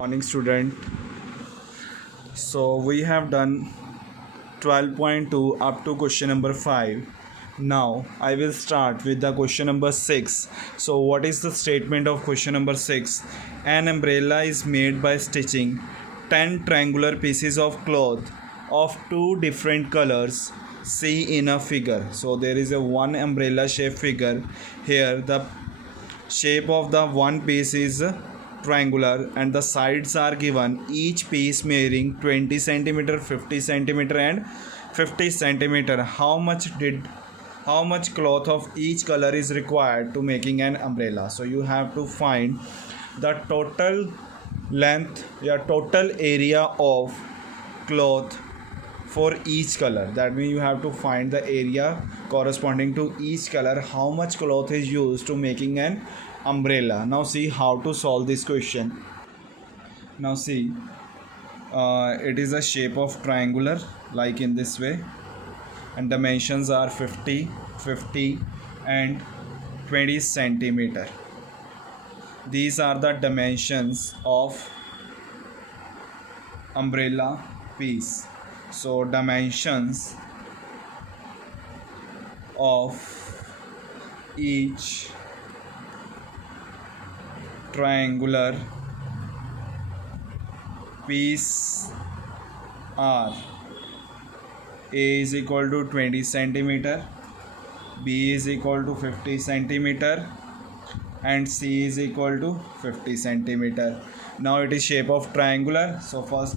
Morning student. So we have done 12.2 up to question number 5. Now I will start with the question number 6. So what is the statement of question number 6? An umbrella is made by stitching 10 triangular pieces of cloth of two different colors. See in a figure. So there is a one umbrella shape figure. Here the shape of the one piece is triangular and the sides are given, each piece measuring 20 centimeter, 50 centimeter and 50 centimeter. How much cloth of each color is required to making an umbrella? So you have to find the total length, total area of cloth for each color. That means you have to find the area corresponding to each color, how much cloth is used to making an umbrella. Now see how to solve this question. Now see, it is a shape of triangular like in this way, and dimensions are 50, 50 and 20 centimeter. These are the dimensions of umbrella piece. So dimensions of each triangular piece are: A is equal to 20 centimeter, B is equal to 50 centimeter and C is equal to 50 centimeter. Now it is shape of triangular, so first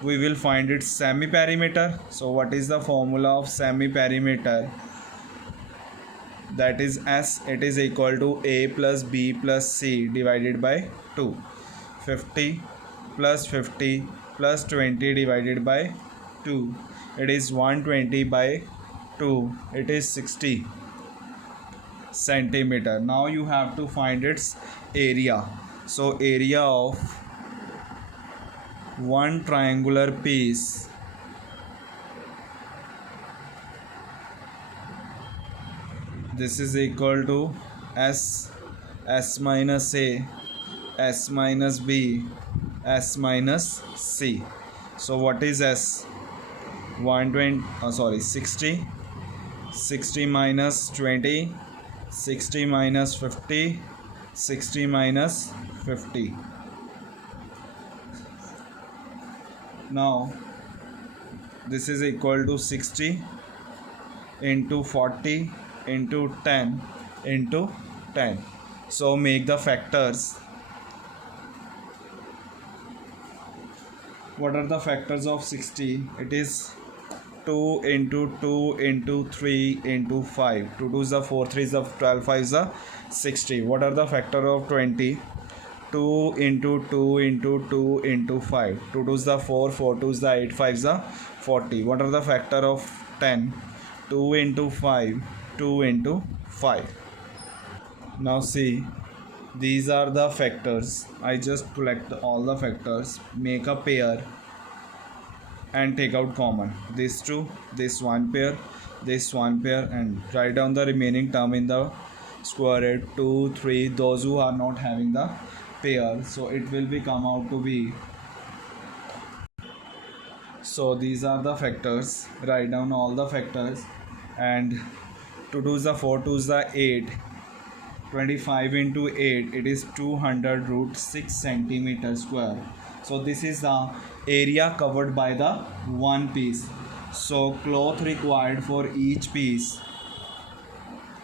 we will find its semi perimeter. So what is the formula of semi perimeter? That is S, it is equal to A plus B plus C divided by 2. 50 plus 50 plus 20 divided by 2, it is 120 by 2, it is 60 centimeter. Now you have to find its area. So area of one triangular piece this is equal to S minus A, S minus B, S minus C. So what is S? 60, 60 minus 20, 60 minus 50, 60 minus 50. Now this is equal to 60 into 40 into 10 into 10. So make the factors. What are the factors of 60? It is 2 into 2 into 3 into 5. 2 2 is the 4, 3 is the 12, 5 is the 60. What are the factor of 20? 2 into 2 into 2 into 5. 2 2 is the 4, 4 2 is the 8, 5 is the 40. What are the factor of 10? 2 into 5, 2 into 5. Now see, these are the factors. I just collect all the factors, make a pair and take out common. These two, this one pair, this one pair, and write down the remaining term in the square root. 2, 3, those who are not having the pair. So it will be come out to be. So these are the factors. Write down all the factors. And 2 2 is the 4, 2 is the 8. 25 into 8, it is 200 root 6 centimeter square. So this is the area covered by the one piece. So cloth required for each piece,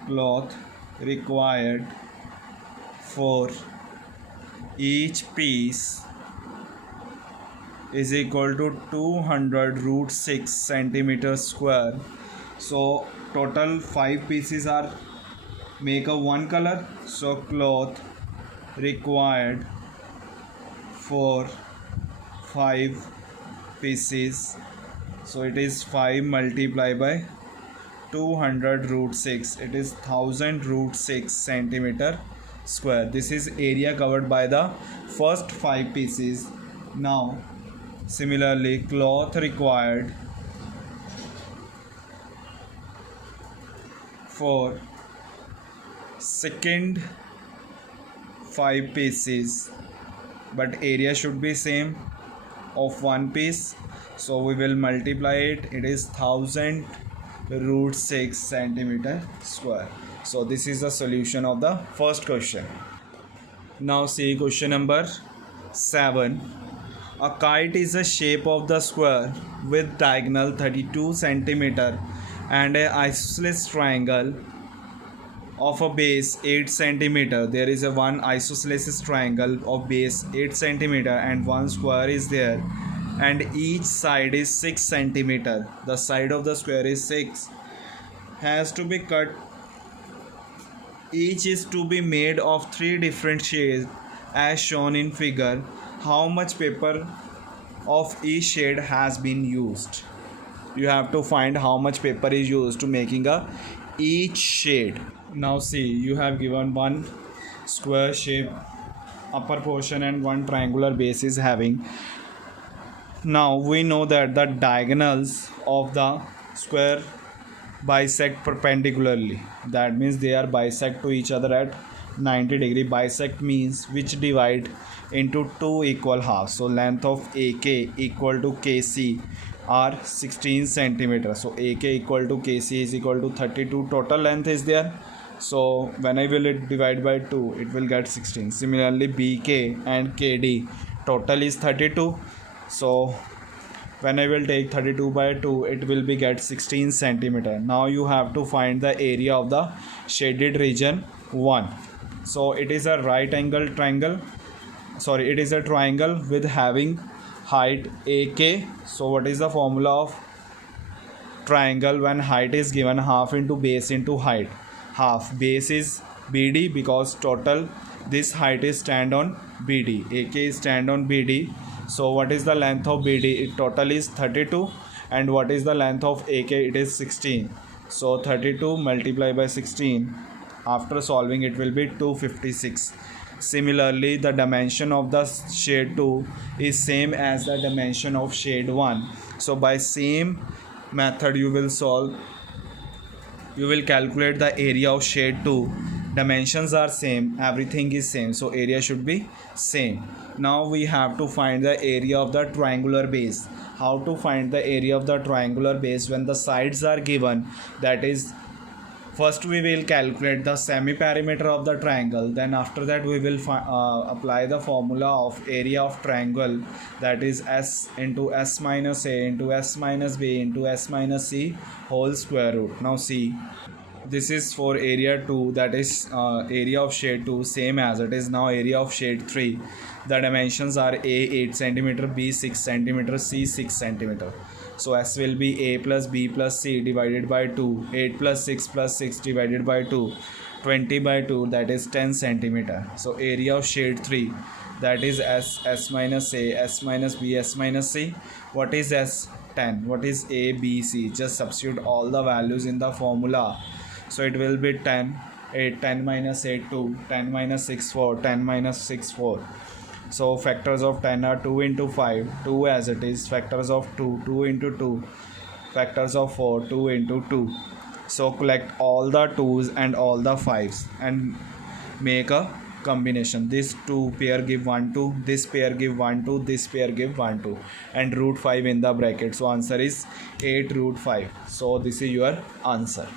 cloth required for each piece is equal to 200 root 6 centimeter square. So total 5 pieces are make a one color. So cloth required for 5 pieces, so it is 5 multiplied by 200 root 6, it is 1000 root 6 centimeter square. This is area covered by the first 5 pieces. Now similarly, cloth required for second 5 pieces but area should be same of one piece. So we will multiply it. It is 1000 root 6 centimeter square. So this is the solution of the first question. Now see question number 7. A kite is the shape of the square with diagonal 32 centimeter and a isosceles triangle of a base 8 centimeter. There is a one isosceles triangle of base 8 centimeter and one square is there, and each side is 6 centimeter. The side of the square is 6, has to be cut. Each is to be made of 3 different shades as shown in figure. How much paper of each shade has been used? You have to find how much paper is used to making a each shade. Now see, you have given one square shape upper portion and one triangular base is having. Now we know that the diagonals of the square bisect perpendicularly. That means they are bisect to each other at 90 degree. Bisect means which divide into two equal halves. So length of AK equal to KC are 16 centimeter. So AK equal to KC is equal to 32. Total length is there. So when I will divide by 2, it will get 16. Similarly BK and KD total is 32. So when I will take 32 by 2, it will be get 16 centimeter. Now you have to find the area of the shaded region 1. So it is a right angle triangle. Sorry, it is a triangle with having height AK. So what is the formula of triangle when height is given? Half into base into height. Half base is BD because total this height is stand on BD. AK is stand on BD. So what is the length of BD? It total is 32, and what is the length of AK? It is 16. So 32 multiplied by 16, after solving it will be 256. Similarly, the dimension of the shade 2 is same as the dimension of shade 1. So by same method you will solve. You will calculate the area of shade 2. Dimensions are same, everything is same, so area should be same. Now we have to find the area of the triangular base. How to find the area of the triangular base when the sides are given? That is, first we will calculate the semi-perimeter of the triangle, then after that we will apply the formula of area of triangle, that is S into S minus A into S minus B into S minus C whole square root. Now see, this is for area 2, that is area of shade 2, same as it is. Now area of shade 3, the dimensions are A 8 cm, B 6 cm, C 6 cm. So S will be A plus B plus C divided by 2, 8 plus 6 divided by 2, 20 by 2, that is 10 cm. So area of shade 3, that is S minus A, S minus B, S minus C. What is S? 10. What is A, B, C? Just substitute all the values in the formula. So it will be 10, 8, 10 minus 8, 2, 10 minus 6, 4, 10 minus 6, 4. So factors of 10 are 2 into 5, 2 as it is. Factors of 2, 2 into 2. Factors of 4, 2 into 2. So collect all the 2's and all the 5's and make a combination. This 2 pair give 1 2, this pair give 1 2, this pair give 1 2, and root 5 in the bracket. So answer is 8 root 5. So this is your answer.